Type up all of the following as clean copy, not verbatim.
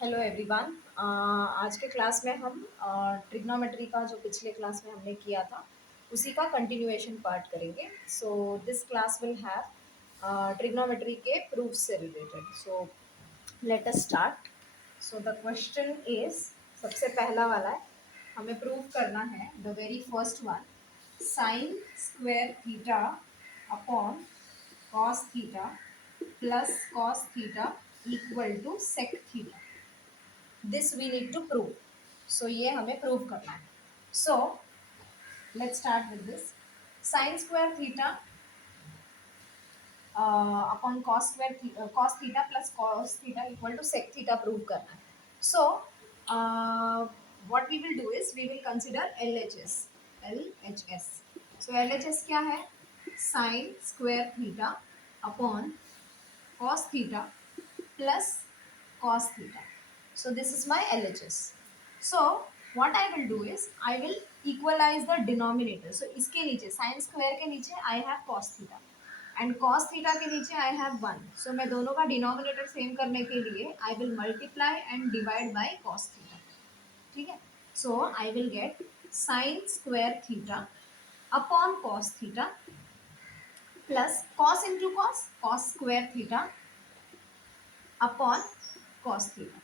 Hello everyone. आज के class में हम ट्रिग्नोमेट्री का जो पिछले क्लास में हमने किया था उसी का कंटिन्यूएशन पार्ट करेंगे। So this class will have trigonometry के प्रूफ्स से related. So let us start. So the question is, सबसे पहला वाला है, हमें प्रूव करना है the very first one, sine square theta upon cos theta plus cos theta equal to sec theta. This we need to prove. So ये हमें prove करना है। So let's start with this. Sine square theta upon cos square cos theta plus cos theta equal to sec theta prove करना है। So what we will do is we will consider L H S. So L H S क्या है? Sine square theta upon cos theta plus cos theta. So this is my LHS. So what I will do is I will equalize the denominator. So इसके नीचे sin square के नीचे I have cos theta and cos theta के नीचे I have 1. So मैं दोनों का denominator same करने के लिए I will multiply and divide by cos theta. ठीक है? So I will get sin square theta upon cos theta plus cos into cos square theta upon cos theta.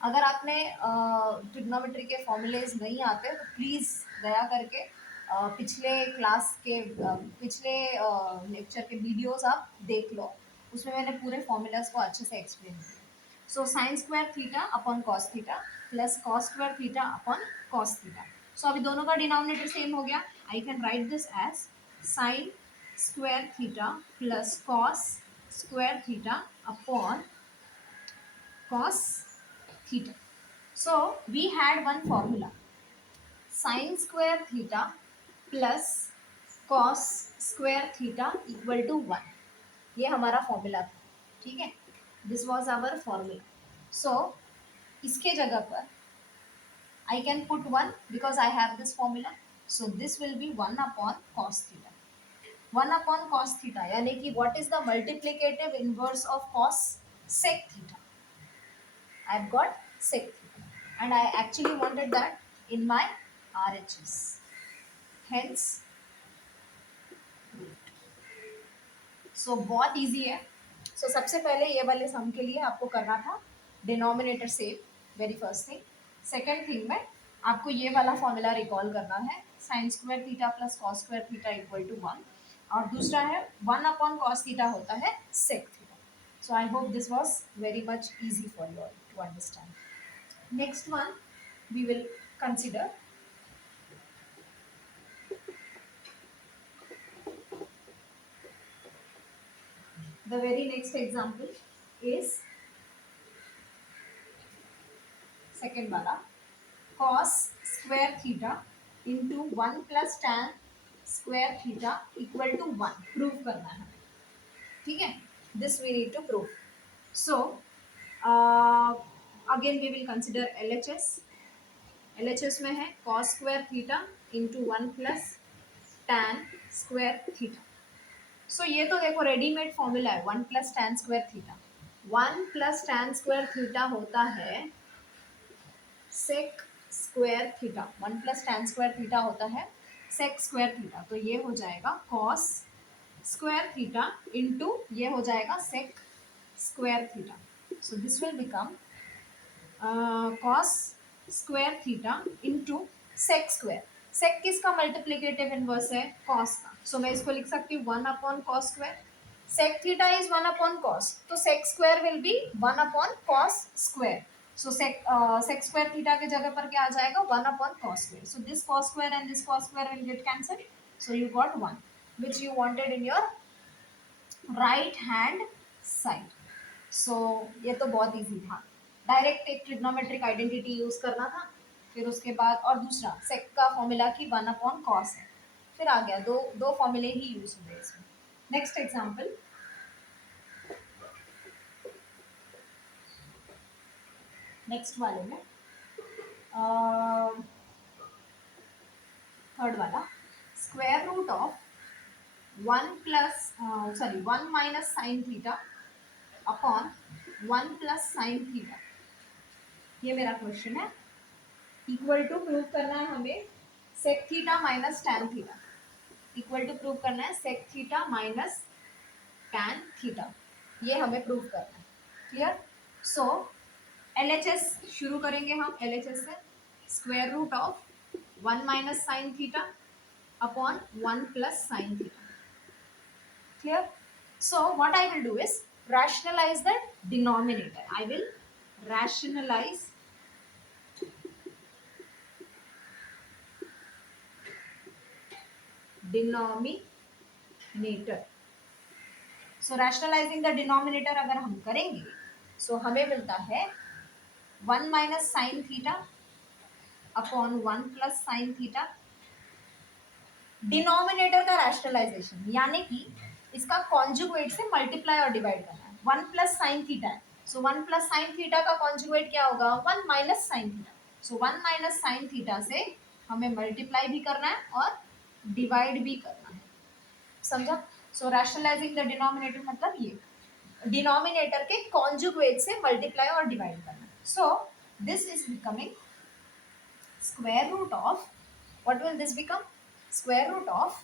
अगर आपने ट्रिग्नोमेट्री के फॉर्मूलेज नहीं आते तो प्लीज़ दया करके पिछले क्लास के पिछले लेक्चर के वीडियोस आप देख लो, उसमें मैंने पूरे फॉर्मूलाज को अच्छे से एक्सप्लेन किया। So sine square theta upon cos theta plus cos square theta upon cos theta. So अभी दोनों का डिनोमिनेटर सेम हो गया। I can write this as sine square theta plus cos square theta upon cos theta. So we had one formula, sin square theta plus cos square theta equal to 1. ये हमारा formula था, ठीक है? This was our formula. So इसके जगह पर I can put 1 because I have this formula. So this will be 1 upon cos theta. 1 upon cos theta यानी कि what is the multiplicative inverse of cos? Sec theta. I've got sec theta and I actually wanted that in my RHS. Hence, so बहुत easy है. So सबसे पहले ये वाले सम के लिए आपको करना था denominator save, very first thing. Second thing में आपको ये वाला फॉर्मूला रिकॉल करना है, sine square theta plus cos square theta equal to 1. और दूसरा है 1 अपॉन कॉस थीटा होता है sec theta. So I hope this was very much easy for you all to understand. Next one we will consider the very next example is second वाला, cos square theta into 1 plus tan square theta equal to 1 prove करना है. ठीक है? This we need to prove. So again we will consider LHS. LHS में है cos square theta into 1 plus tan square theta. सो ये तो देखो readymade formula है, 1 plus tan square theta. 1 plus tan square theta होता है sec square theta. 1 plus tan square theta होता है सेक स्क्वायर थीटा. तो ये हो जाएगा कॉस स्क्वायर थीटा इंटू ये हो जाएगा sec square theta. So this will become cos square theta into sec square. Sec किसका मल्टीप्लीकेटिव इनवर्स है? कॉस का. सो मैं इसको लिख सकती हूँ 1 upon cos square. Sec theta is 1 upon cos, तो sec square will be 1 upon cos square. So sec square theta के जगह पर क्या आ जाएगा? 1 upon cos square. So this cos square and this cos square will get cancelled. So you got 1 which you wanted in your right hand side. So ये तो बहुत easy था. डायरेक्ट एक ट्रिग्नोमेट्रिक आइडेंटिटी यूज करना था, फिर उसके बाद और दूसरा सेक का फॉर्मूला की 1 अपॉन कॉस है, फिर आ गया. दो दो फॉर्मूले ही यूज हुए इसमें. नेक्स्ट एग्जांपल, नेक्स्ट वाले में थर्ड वाला, square root of 1 minus sine theta upon 1 plus sine theta ये मेरा क्वेश्चन है। इक्वल टू प्रूव करना है हमें sec theta minus tan theta. Equal to prove करना है sec theta minus tan theta, ये हमें प्रूव करना है। क्लियर? सो LHS शुरू करेंगे हम। LHS से square root of 1 minus sine theta upon 1 plus sine theta. Clear? So what I will do is rationalize the denominator. I will rationalize denominator. So rationalizing the denominator अगर हम करेंगे so हमें मिलता है 1 minus sine theta upon 1 plus sine theta. Denominator का rationalisation यानी कि इसका कॉन्जुगेट से मल्टीप्लाई और डिवाइड करना है। 1 प्लस साइन थीटा है, सो 1 प्लस साइन थीटा का कॉन्जुगेट क्या होगा? 1 minus sine theta. So 1 minus sine theta से हमें मल्टीप्लाई भी करना है और डिवाइड भी करना है। समझा? सो रैशनलाइजिंग द डिनोमिनेटर मतलब ये डिनोमिनेटर के कॉन्जुगेट से मल्टीप्लाई और डिवाइड करना। So this is becoming square root of, what will this become? Square root of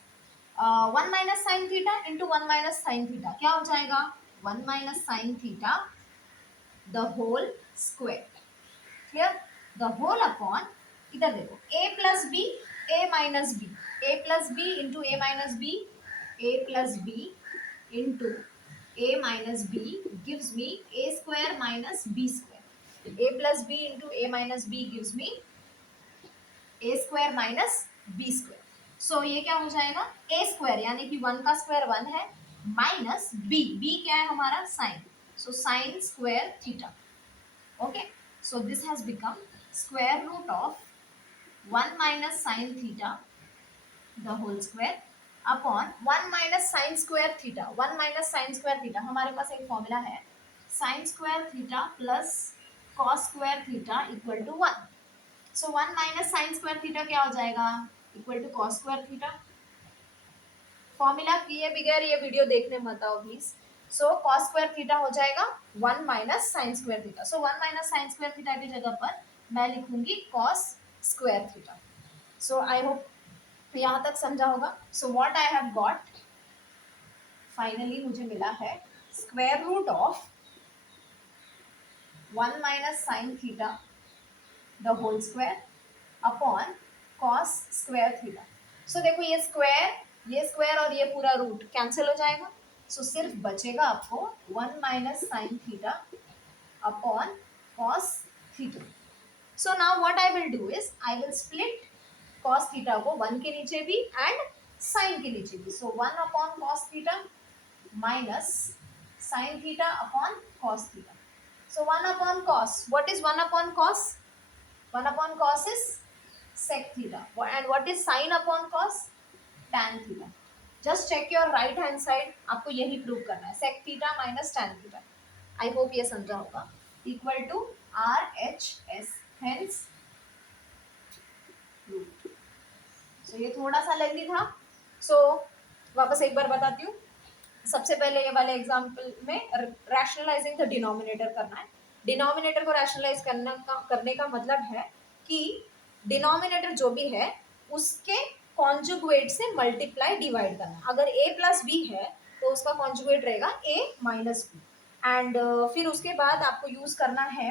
1 minus sin theta into 1 minus sin theta क्या हो जाएगा? 1 minus sin theta the whole square. Clear? The whole upon, इधर देखो a plus b, a minus b, a plus b into a minus b, a plus b into a minus b gives me a square minus b square. A plus b into a minus b gives me A square minus B square. सो ये क्या हो जाएगा? ए square यानी कि 1 का square 1 है minus B, B क्या है हमारा? Sine. So sine square theta. Okay, so this has become square root of 1 minus sine theta the whole square upon 1 minus sine square theta. 1 minus sine square theta हमारे पास एक formula है, sine square theta plus cos square theta equal to 1। So 1 minus sine square theta क्या हो जाएगा? Equal to cos square theta. Formula किए बगैर ये वीडियो देखने मत आओ please. So cos square theta हो जाएगा 1 minus sine square theta. So 1 minus sine square theta की जगह पर मैं लिखूंगी cos square theta. So I hope यहाँ तक समझा होगा। So what I have got, finally मुझे मिला है square root of 1 minus sine theta the whole square upon cos square theta. So देखो ये स्क्वायर और ये पूरा रूट कैंसिल हो जाएगा। सो सिर्फ बचेगा आपको 1 minus sine theta upon cos theta. So now what I will do is I will split cos theta को 1 के नीचे भी एंड साइन के नीचे भी। सो 1 upon cos theta minus sine theta upon cos theta. So 1 upon cos, what is 1 upon cos? 1 upon cos is sec theta and what is sin upon cos? Tan theta. Just check your right hand side, आपको यही prove करना है sec theta minus tan theta. I hope ये समझा होगा। Equal to RHS, hence root. So ये थोड़ा सा लेंदी था। So वापस एक बार बताती हूँ। सबसे पहले ये वाले एग्जाम्पल में रैशनलाइजिंग द डिनोमिनेटर करना है। डिनोमिनेटर को रैशनलाइज करने का मतलब है कि डिनोमिनेटर जो भी है उसके कॉन्जुगेट से मल्टीप्लाई डिवाइड करना। अगर a प्लस बी है तो उसका कॉन्जुगेट रहेगा a माइनस बी एंड फिर उसके बाद आपको यूज करना है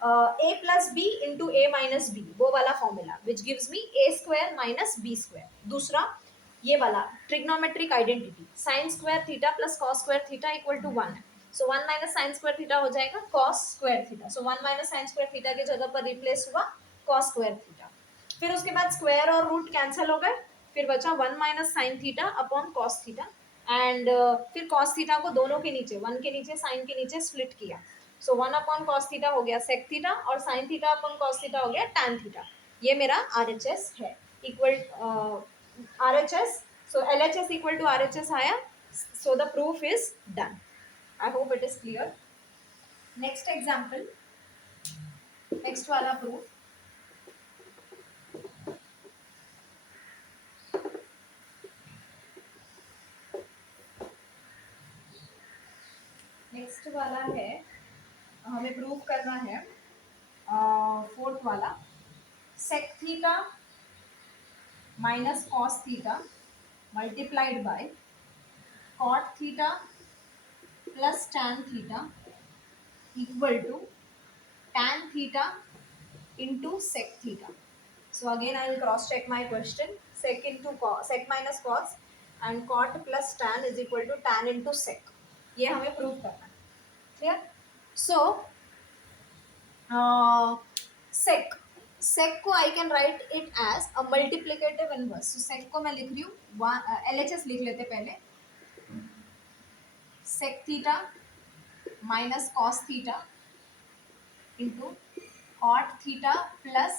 a plus B into A minus b, वो वाला formula which gives me a square minus B square. दूसरा ये वाला trigonometric identity sine square theta plus cos square theta equal to 1 है। So 1 minus sine square theta हो जाएगा cos square theta. So 1 minus sine square theta की जगह पर replace हुआ कॉस स्क्वायर थीटा। फिर उसके बाद स्क्वायर और रूट कैंसिल हो गए, फिर बचा 1 minus sine theta upon cos theta and फिर कॉस थीटा को दोनों के नीचे 1 के नीचे साइन के नीचे स्प्लिट किया। सो 1 अपॉन कॉस थीटा हो गया सेक थीटा और sign theta upon cos theta हो गया टैन थीटा। ये मेरा RHS है equal RHS. So LHS equal to RHS आया. So the proof is done. I hope it is clear. Next example. Next वाला proof. नेक्स्ट वाला है हमें प्रूव करना है वाला sec theta minus cos theta multiplied by cot theta plus tan theta equal to tan theta into sec theta. So again I will cross check my question. Sec into cos, sec minus cos and cot plus tan is equal to tan into sec. ये हमें prove करना है. Clear? So sec को I can write it as a multiplicative inverse. So sec को मैं लिख रही हूँ LHS लिख लेते पहले. Sec theta minus cos theta into cot theta plus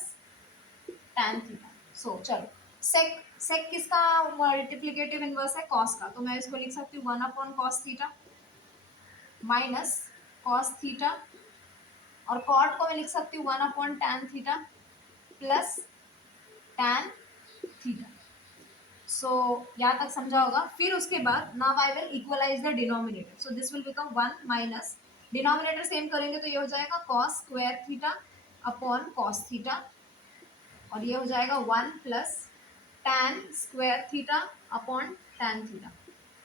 tan theta. So चलो सेक सेक किसका मल्टीप्लिकेटिव इनवर्स है कॉस का, तो मैं इसको लिख सकती हूँ 1 upon cos theta minus cos theta और कॉट को मैं लिख सकती हूँ 1 upon tan theta plus tan theta. So यहाँ तक समझा होगा. फिर उसके बाद now I will equalize the denominator. So this will become 1 minus denominator same करेंगे तो ये हो जाएगा cos square theta upon cos theta और ये हो जाएगा 1 plus tan square theta upon tan theta.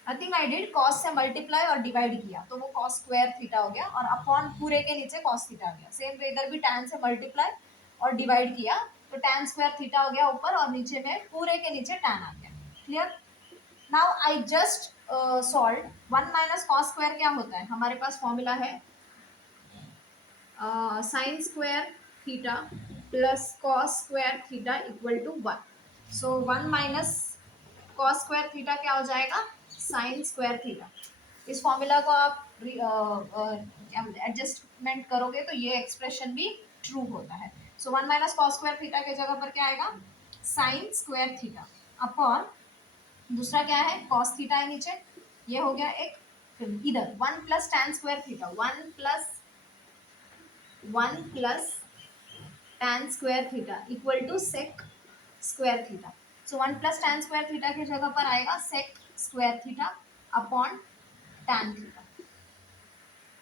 I think I did cos से मल्टीप्लाई और डिवाइड किया तो वो कॉस स्क्वायर थीटा हो गया और अपॉन पूरे के नीचे कॉस थीटा आ गया. सेम वे इधर भी टैन से मल्टीप्लाई और डिवाइड किया तो टैन स्क्वायर थीटा हो गया ऊपर और नीचे में पूरे के नीचे टैन आ गया. Clear? Now I just solve 1 minus cos square क्या होता है, हमारे पास फॉर्मूला है sine square theta plus cos square theta equal to 1. So 1 minus cos square theta क्या हो जाएगा साइन स्क्वायर थीटा. इस फॉर्मूला को आप क्या बोलते हैं एडजस्टमेंट करोगे तो ये एक्सप्रेशन भी ट्रू होता है. So 1 minus cos square theta के जगह पर क्या आएगा साइन स्क्वायर थीटा अपॉन दूसरा क्या है कॉस थीटा है नीचे ये हो गया एक. फिर इधर 1 plus tan square theta 1 plus tan square theta equal to sec square theta. So 1 plus tan square theta की जगह पर आएगा sec square theta upon tan theta.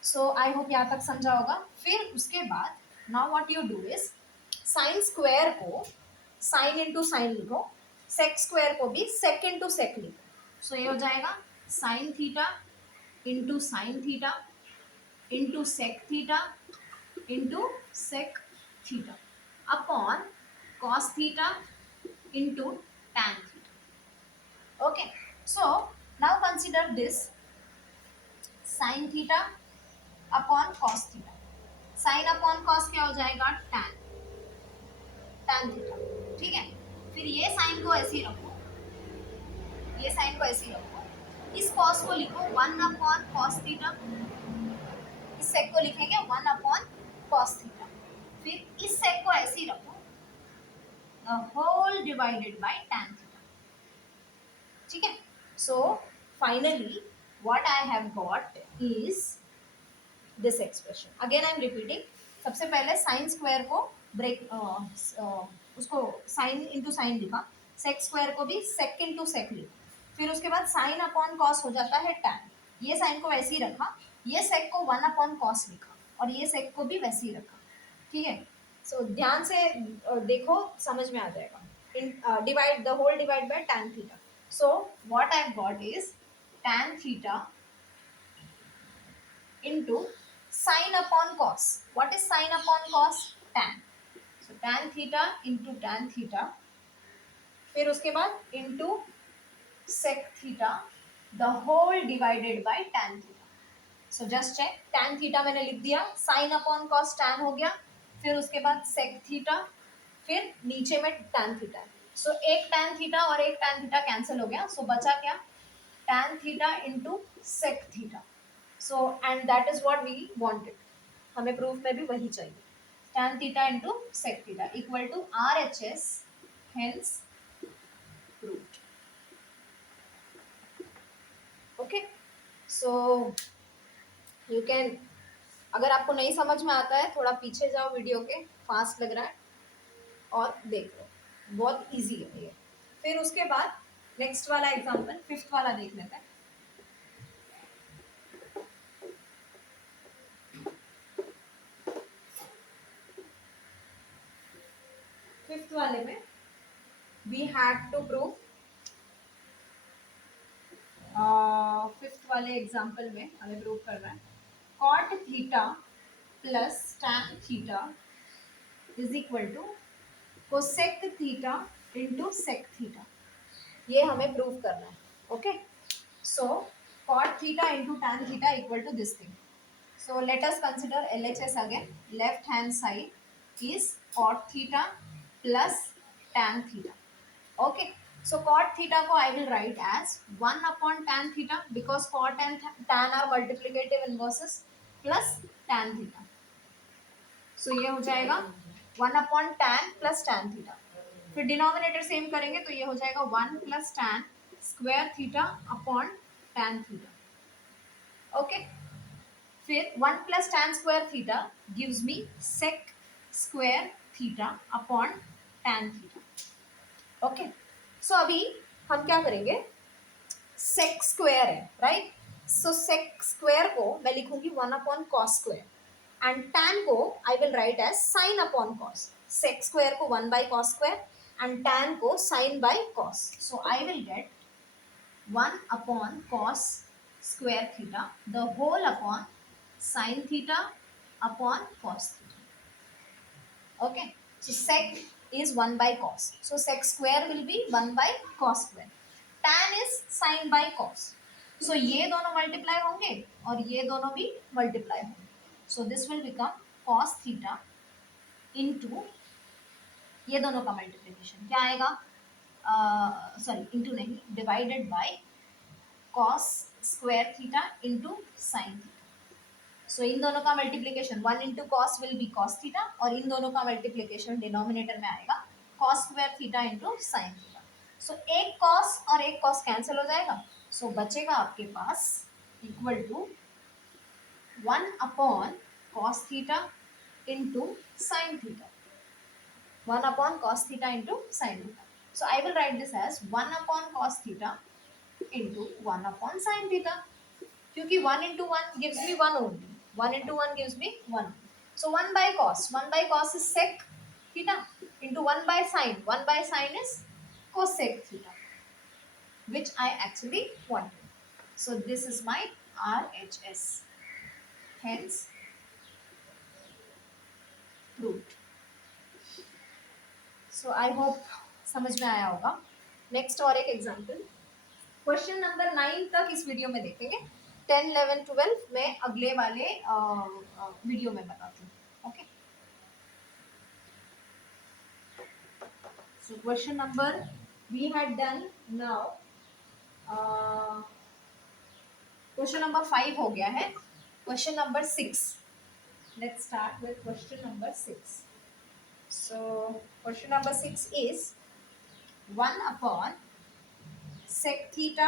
So I hope यहाँ तक समझा होगा. फिर उसके बाद now what you do is sine square को साइन इंटू साइन लिखो, सेक स्क्वायर को भी सेक इंटू सेक लिखो. सो ये हो जाएगा sine theta into sine theta into sec theta into sec theta upon cos theta into tan theta. Okay, so now consider this sin theta upon cos theta. sin upon cos क्या हो जाएगा tan theta. ठीक है, फिर ये sin को ऐसे ही रखो, ये sin को ऐसे ही रखो, इस cos को लिखो 1 upon cos theta, इस sec को लिखेंगे 1 upon cos theta. फिर इस sec को ऐसे ही रखो the whole divided by tan theta. ठीक है, so finally what I have got is this expression. Again I am repeating. सबसे पहले साइन स्क्वायर को ब्रेक उसको साइन इंटू साइन लिखा, सेक स्क्वायर को भी सेक इंटू सेक लिखा, फिर उसके बाद साइन अपॉन कॉस हो जाता है टैन. ये साइन को वैसे ही रखा, ये सेक को 1 अपॉन कॉस लिखा और ये सेक को भी वैसे ही रखा. ठीक है, सो ध्यान से देखो समझ में आ जाएगा. Divide the whole divide by tan theta. So what I got is tan theta into sin upon cos. What is sin upon cos? tan. So tan theta into tan theta, फिर उसके बाद into sec theta the whole divided by tan theta. So just check, tan theta मैंने लिख दिया, sin upon cos tan हो गया, फिर उसके बाद sec थीटा, फिर नीचे में tan थीटा है. सो एक tan थीटा और एक tan थीटा कैंसिल हो गया. सो बचा क्या tan theta into sec theta. So and that is what we wanted. हमें प्रूफ में भी वही चाहिए, tan theta into sec theta equal to RHS, hence proved. Okay, so you can, अगर आपको नहीं समझ में आता है थोड़ा पीछे जाओ वीडियो के, फास्ट लग रहा है और देख लो, बहुत इजी है ये. फिर उसके बाद नेक्स्ट वाला एग्जांपल, फिफ्थ वाला देख लेते हैं. फिफ्थ वाले में we had to prove, fifth वाले एग्जाम्पल में हमें प्रूव करना है cot theta plus tan theta is equal to cosec theta into sec theta, ये हमें प्रूव करना है. Okay, so cot theta into tan theta equal to this thing. So let us consider LHS again. Left hand side is cot theta plus tan theta. Okay, so cot theta को I will write as 1 upon tan theta because cot and tan are multiplicative inverses plus tan theta. So ये हो जाएगा 1 upon tan plus tan theta. फिर denominator same करेंगे तो ये हो जाएगा 1 plus tan square theta upon tan theta. Okay, फिर 1 plus tan square theta gives me sec square theta upon tan theta. Okay, so अभी हम क्या करेंगे, सेक स्क्वायर है राइट, सो सेक स्क्वायर को मैं लिखूंगी 1 upon cos square and tan को I will write as sine upon cos. Sec square को 1 by cos square and tan को sin by cos. So I will get 1 upon cos square theta the whole upon sin theta upon cos theta. Okay, so sec is 1 by cos. So sec square will be 1 by cos square. Tan is sin by cos. So ये दोनों multiply होंगे और ये दोनों भी multiply होंगे. So this will become cos theta into ये दोनों का मल्टीप्लिकेशन क्या आएगा, सॉरी इंटू नहीं, divided by cos square theta into sine theta. So इन दोनों का multiplication 1 into cos will be cos theta और इन दोनों का मल्टीप्लिकेशन डिनोमिनेटर में आएगा cos square theta into sine theta. So एक कॉस और एक कॉस कैंसिल हो जाएगा. सो बचेगा आपके पास equal to 1 upon cos theta into sine theta. 1 upon cos theta into sin theta. So I will write this as 1 upon cos theta into 1 upon sin theta. क्योंकि 1 into 1 gives me 1 only. 1 into 1 gives me 1. So 1 by cos. 1 by cos is sec theta into 1 by sin. 1 by sin is cosec theta, which I actually wanted. So this is my RHS. Hence, proved. So I hope समझ में आया होगा. Next और एक example, question number 9 तक इस video में देखेंगे. 10, 11, 12 मैं अगले वाले वीडियो में बताती हूँ. Okay, so question number we had done now, question number 5 हो गया है. Question number 6, let's start with question number 6. So question number 6 is 1 upon sec theta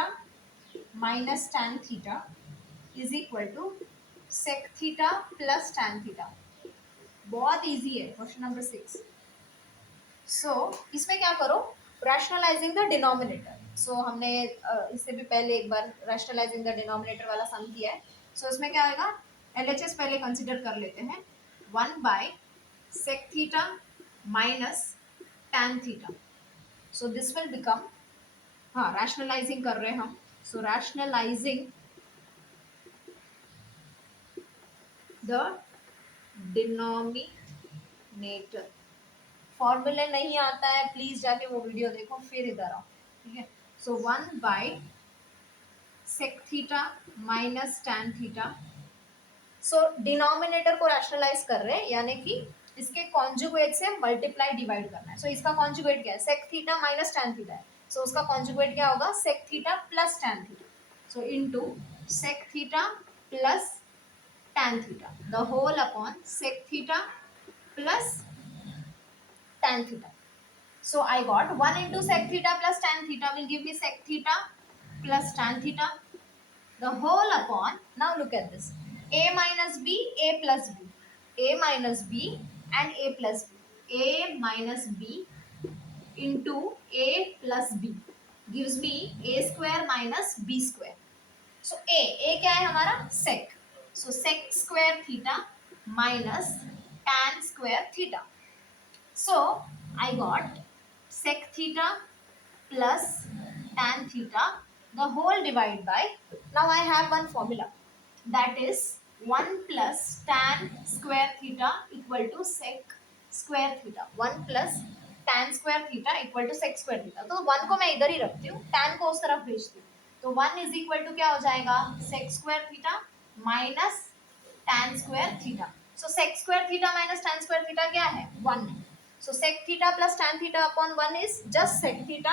minus tan theta is equal to sec theta plus tan theta. बहुत easy है question number 6. सो इसमें क्या करो, rationalising the denominator. सो हमने इससे भी पहले एक बार रैशनलाइजिंग द डिनोमिनेटर वाला सम किया है. सो इसमें क्या आएगा, LHS पहले कंसिडर कर लेते हैं. 1 बाय sec theta minus tan theta. So this will become, हाँ rationalizing कर रहे हैं हम. So rationalizing the denominator. फॉर्मूले नहीं आता है प्लीज जाके वो वीडियो देखो फिर इधर आओ. ठीक है, सो 1 बाय sec theta minus tan theta. So denominator को रैशनलाइज कर रहे हैं, यानी कि इसके कॉन्जुगेट से मल्टीप्लाई डिवाइड करना है. सो इसका कॉन्जुगेट क्या है, sec theta minus tan theta है. सो उसका कॉन्जुगेट क्या होगा, sec theta plus tan theta. So into sec theta plus tan theta the whole upon sec theta plus tan theta. So I got 1 into sec theta plus tan theta will give me sec theta plus tan theta the whole upon, now look at this, a minus b, a plus b, a minus b and a plus b, a minus b into a plus b gives me a square minus b square. So a क्या है हमारा sec, so sec square theta minus tan square theta. So I got sec theta plus tan theta, the whole divided by, now I have one formula, that is 1 plus tan square theta equal to sec square theta, 1 plus tan square theta equal to sec square theta। तो 1 को मैं इधर ही रखती हूँ, tan को उस तरफ भेजती हूँ, तो 1 इज इक्वल टू क्या हो जाएगा, sec square theta minus tan square theta। सो sec square theta minus tan square theta क्या है, 1 है। So sec theta plus tan theta upon 1 is just sec theta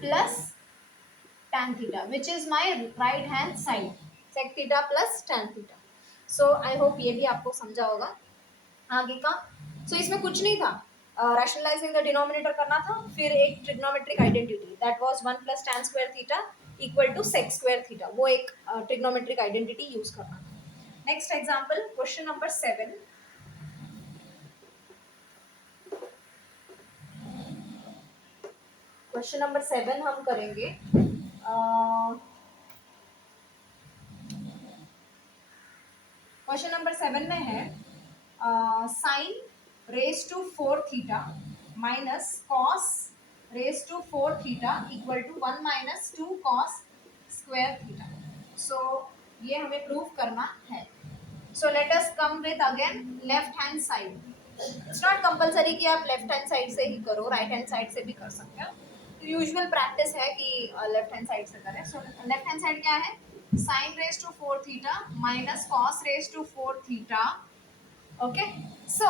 plus tan theta, which is my right hand side, sec theta plus tan theta। So I hope ये भी आपको समझा होगा आगे का। So इसमें कुछ नहीं था, rationalizing the denominator करना था, फिर एक trigonometric identity that was 1 plus tan square theta equal to sec square theta, वो एक trigonometric identity use करना था। Next example, question number 7। Question number 7 हम करेंगे, क्वेश्चन नंबर 7 में है sine raise to 4 theta minus cos raise to 4 theta equal to 1 minus 2 cos square theta. So ये हमें प्रूव करना है। So let us come with again left hand side. It's not compulsory कि आप left hand side से ही करो, right hand side से भी कर सकते हो, तो यूजुअल प्रैक्टिस है कि लेफ्ट हैंड साइड से करें। सो लेफ्ट हैंड साइड क्या है, sine raise to 4 theta minus cos raise to 4 theta. Okay, so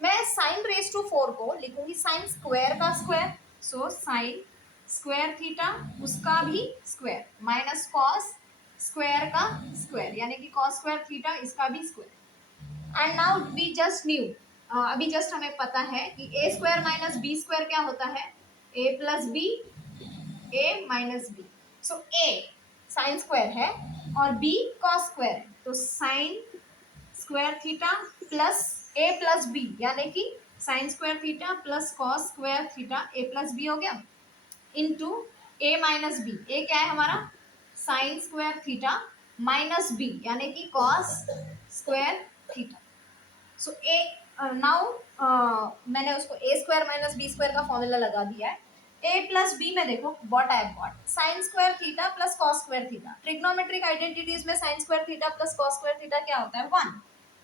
मैं साइन रेज टू 4 को लिखूंगी साइन स्क्वायर का square, so sine square theta उसका भी स्क्वायर माइनस कॉस स्क्वायर का स्क्वायर, यानी कि कॉस स्क्वायर थीटा इसका भी square. And now we just knew, अभी जस्ट हमें पता है कि A square minus B square क्या होता है, A plus B, A minus B. So A sine square है और बी कॉस स्क्वायर है, तो sine square theta plus A plus B, यानी कि sine square theta plus cos square theta A plus B हो गया, into A minus B. A क्या है हमारा, sine square theta minus B, यानी कि cos square theta. So A now मैंने उसको A square minus B square का फॉर्मूला लगा दिया है। ए प्लस बी में देखो what I have got, sine square theta plus cos square theta. Trigonometric identities में sine square theta plus cos square theta क्या होता है,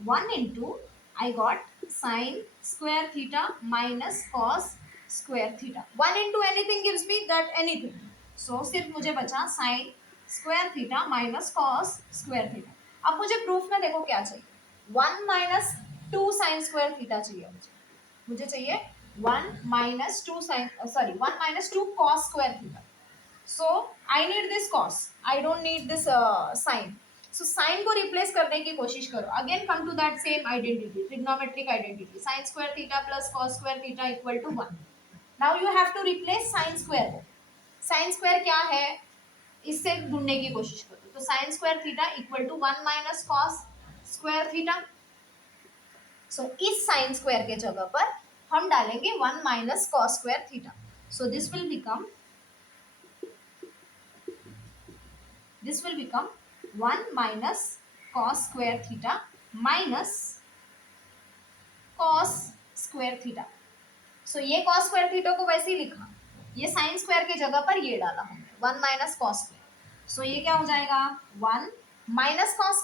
1 into I got sine square theta minus cos square theta. 1 into anything gives me that anything, so सिर्फ मुझे बचा sine square theta minus cos square theta. अब मुझे proof में देखो क्या चाहिए, 1 माइनस 2 साइन स्क्वायर थीटा चाहिए मुझे चाहिए 1 minus 2 sine, sorry 1 minus 2 cos square theta. So I need this cos, I don't need this sine. So sine को रिप्लेस करने की कोशिश करो, again come to that same identity, trigonometric identity, sine square theta plus cos square theta equal to 1। Now you have to replace sine square को। Sine square क्या है, इससे ढूंढने की कोशिश करो, तो sine square theta equal to 1 minus cos square theta. So इस साइन स्क्वायर के जगह पर हम डालेंगे 1 minus cos square theta. So this will become 1 minus cos square theta minus cos square theta. So ये कॉस स्क्वायर थीटा को वैसे ही लिखा, ये साइन स्क्वायर के जगह पर ये डाला हमने 1 माइनस कॉस स्क्वायर। सो ये क्या हो जाएगा, 1 minus cos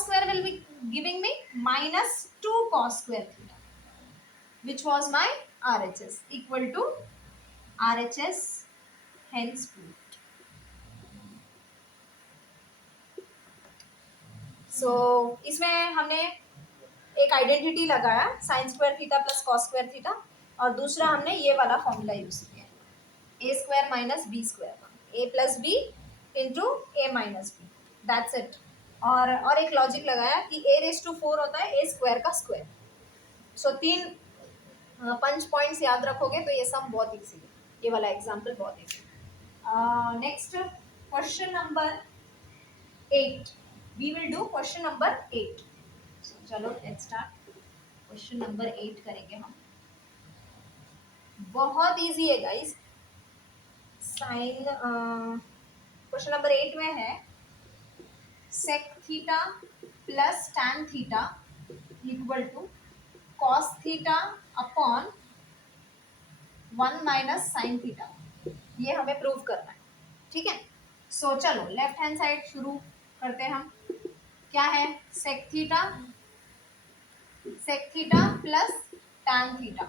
square will be giving me minus 2 cos square theta, which was my RHS equal to RHS, hence proved. So इसमें हमने एक आइडेंटिटी लगाया sine square theta plus cos square theta, और दूसरा हमने ये वाला फॉर्मूला यूज किया A square minus B square, A plus B into A minus B, that's it. और एक लॉजिक लगाया कि ए रेज टू 4 होता है ए स्क्वायर का स्क्वायर। सो 3 पंच पॉइंट्स याद रखोगे तो ये सम बहुत इजी है, ये वाला एग्जाम्पल बहुत easy. Next question number 8, we will do question number 8। चलो लेट्स स्टार्ट, क्वेश्चन नंबर 8 करेंगे हम, बहुत इजी है गाइस। साइन क्वेश्चन नंबर 8 में है sec theta plus tan theta equal to cos theta upon 1 minus sine theta, ये हमें prove करना है, ठीक है। सो चलो लेफ्ट हैंड साइड शुरू करते हैं हम। क्या है, sec theta plus tan theta,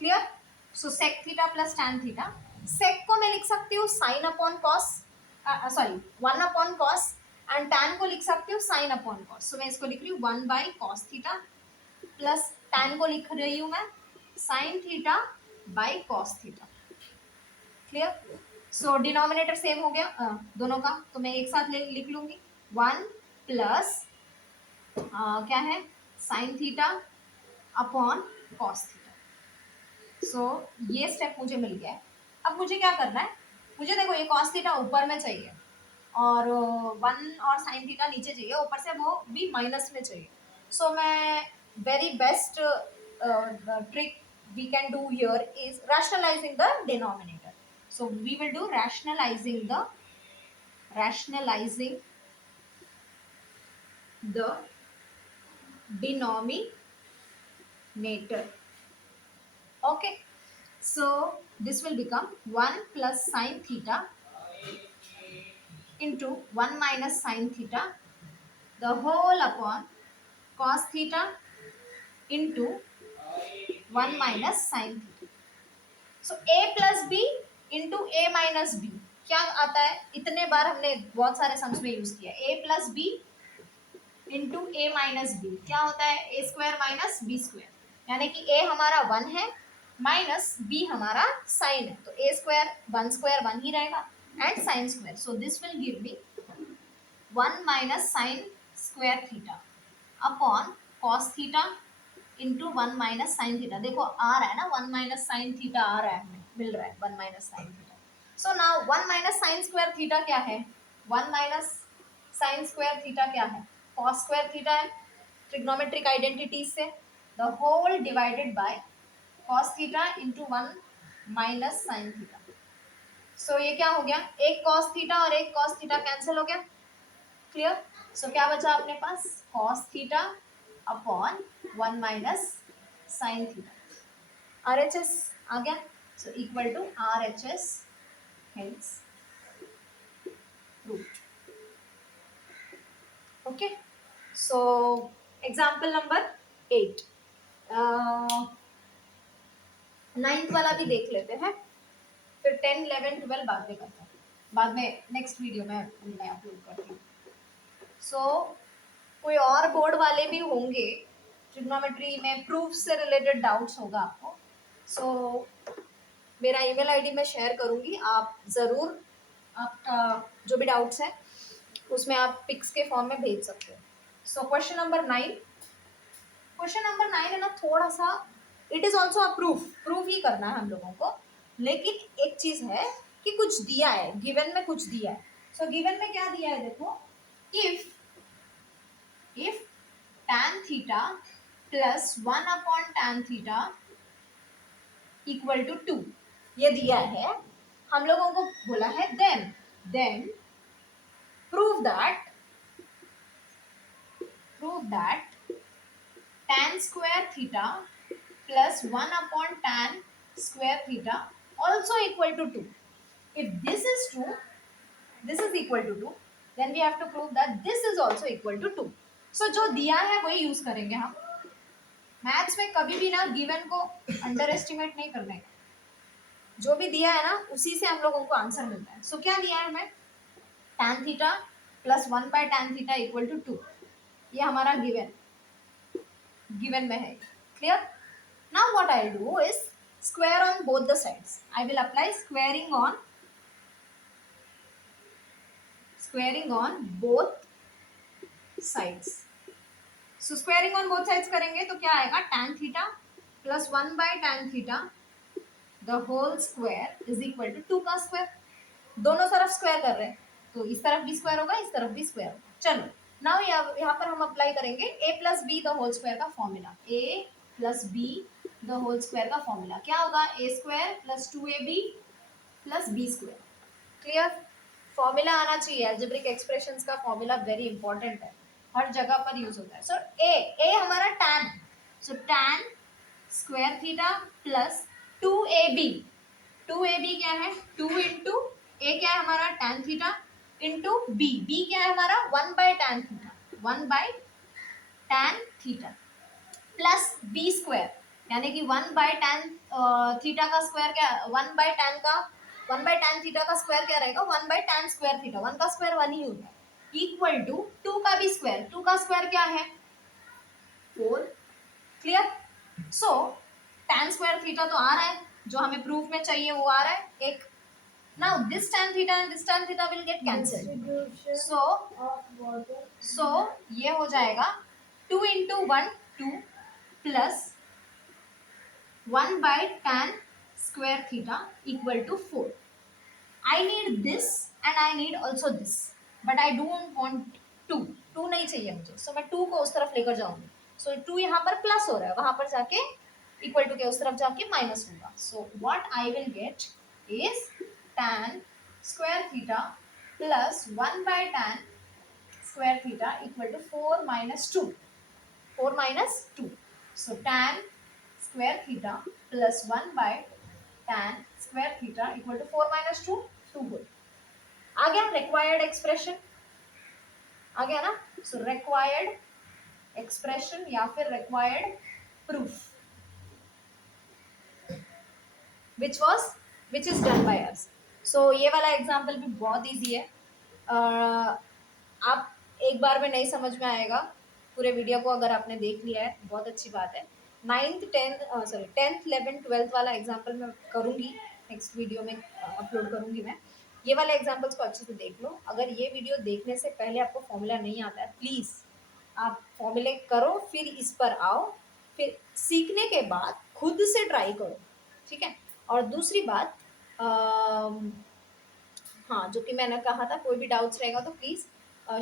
clear. So sec theta plus tan theta, sec को मैं लिख सकती हूँ sine upon cos, sorry 1 upon cos, and tan को लिख सकती हूँ साइन अपॉन कॉस। सो मैं इसको लिख रही हूँ 1 by cos theta, plus tan को लिख रही हूँ मैं sine theta by cos theta, clear. So denominator same हो गया दोनों का, तो मैं एक साथ लिख लूंगी 1 प्लस क्या है sine theta upon cos theta. So ये स्टेप मुझे मिल गया है। अब मुझे क्या करना है, मुझे देखो ये कॉस थीटा ऊपर में चाहिए और 1 और साइन थीटा नीचे चाहिए, ऊपर से वो भी माइनस में चाहिए। सो मैं very best trick we can do here is rationalizing the denominator. So we will do rationalizing the denominator. Okay, so this will become 1 plus sine theta into 1 minus sine theta the whole upon cos theta into 1 minus sine theta. So a plus b into a minus b क्या आता है, इतने बार हमने बहुत सारे sums में use किया। a plus B into A minus b क्या होता है, a square minus B square, यानी कि a हमारा 1 है माइनस b हमारा साइन है, तो a स्क्वायर 1 स्क्वायर 1 ही रहेगा and sine square. So this will give me 1 minus sine square theta upon cos theta into 1 minus sine theta. देखो आ रहा है ना 1 माइनस साइन थीटा आ रहा है, हमें मिल रहा है 1 minus sine theta. So now 1 minus sine square theta क्या है, 1 माइनस साइन स्क्वायर थीटा क्या है, कॉस स्क्वायर थीटा है ट्रिग्नोमेट्रिक आइडेंटिटीज से, the whole divided by cos theta into 1 minus sine theta. So ये क्या हो गया, एक कॉस थीटा और एक कॉस थीटा कैंसिल हो गया, क्लियर। सो क्या बचा अपने पास, cos theta upon 1 minus sine theta, RHS आ गया। So equal to RHS, hence proved. Okay, so example number 8, 9th वाला भी देख लेते हैं, फिर 10, 11, 12 बाद में करते हैं, बाद में नेक्स्ट वीडियो में मैं अपलोड करती हूँ। सो कोई और बोर्ड वाले भी होंगे, ट्रिग्नोमेट्री में प्रूफ से रिलेटेड डाउट्स होगा आपको, सो मेरा ईमेल आईडी मैं शेयर करूँगी, आप ज़रूर आपका जो भी डाउट्स है उसमें आप पिक्स के फॉर्म में भेज सकते हो। सो क्वेश्चन नंबर 9 है ना, थोड़ा सा it is also a proof ही करना है हम लोगों को, लेकिन एक चीज़ है कि कुछ दिया है, गिवन में कुछ दिया है। सो गिवन में क्या दिया है, देखो if tan theta plus 1 upon tan theta equal to 2 ये दिया है, हम लोगों को बोला है then prove that tan square theta plus 1 upon tan square theta also equal to 2. If this is true, this is equal to 2, then we have to prove that this is also equal to 2. So जो दिया है वही use करेंगे हम। Maths में कभी भी ना गिवन को अंडर एस्टिमेट नहीं करना है, जो भी दिया है ना उसी से हम लोगों को आंसर मिलता है। सो क्या दिया है हमें, tan theta plus 1 by tan theta equal to 2, ये हमारा गिवन में है, clear. Now what I do is square on both the sides, I will apply squaring on both sides. So squaring on both sides करेंगे तो क्या आएगा, tan theta plus 1 by tan theta the whole square is equal to 2 का square, दोनों तरफ square कर रहे हैं तो इस तरफ भी स्क्वायर होगा, इस तरफ भी स्क्वायर होगा। चलो नाउ यहाँ पर हम अप्लाई करेंगे a plus B the whole square का formula, a plus B the whole square का फॉर्मूला क्या होगा, a स्क्वायर प्लस 2ab प्लस बी स्क्वायर, क्लियर। फॉर्मूला आना चाहिए, अलजेब्रिक एक्सप्रेशंस का फॉर्मूला वेरी इंपॉर्टेंट है, हर जगह पर यूज होता है। सो a हमारा tan, so tan square theta plus 2ab, 2ab क्या है 2 इंटू ए क्या है हमारा tan थीटा इंटू b क्या है हमारा 1 by tan theta, 1 by tan theta plus B square यानी कि 1 बाय tan थीटा का स्क्वायर क्या 1 बाय tan थीटा का स्क्वायर क्या रहेगा 1 बाय tan स्क्वायर थीटा, 1 का स्क्वायर 1 ही होता है इक्वल टू 2 का भी स्क्वायर, 2 का स्क्वायर क्या है 4। क्लियर। सो tan स्क्वायर थीटा तो आ रहा है जो हमें प्रूफ में चाहिए वो आ रहा है एक। Now this tan theta and this tan theta will get cancelled, so ये हो जाएगा 2 into 1 2 plus 1 by tan square theta equal to 4. I need this and I need also this, but I don't want 2, 2 नहीं चाहिए मुझे, so मैं 2 को उस तरफ लेकर जाऊंगी, so 2 यहाँ पर प्लस हो रहा है वहां पर जाके इक्वल टू के उस तरफ जाके माइनस होगा, so what I will get is tan square theta plus 1 by tan square theta equal to 4 minus 2, 4 minus 2, so tan square theta plus 1 by tan square theta equal to 4 minus 2, 2 good. आ गया required expression, आ गया ना, so required expression या फिर required proof which is done by us. So ये वाला example भी बहुत easy है, आप एक बार में नहीं समझ में आएगा, पूरे वीडियो को अगर आपने देख लिया है बहुत अच्छी बात है। 9th 10th 10th 11th 12th वाला एग्जाम्पल मैं करूँगी नेक्स्ट वीडियो में अपलोड करूँगी मैं। ये वाले एग्जाम्पल्स को अच्छे से देख लो। अगर ये वीडियो देखने से पहले आपको फॉर्मूला नहीं आता है प्लीज़ आप फॉर्मूले करो फिर इस पर आओ, फिर सीखने के बाद खुद से ट्राई करो, ठीक है। और दूसरी बात हाँ जो कि मैंने कहा था कोई भी डाउट्स रहेगा तो प्लीज़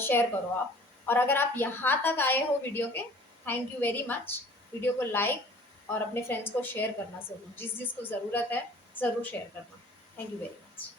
शेयर करो आप। और अगर आप यहाँ तक आए हो वीडियो के thank you very much. Video को लाइक और अपने फ्रेंड्स को शेयर करना ज़रूर, जिस जिसको ज़रूरत है ज़रूर शेयर करना। Thank you very much.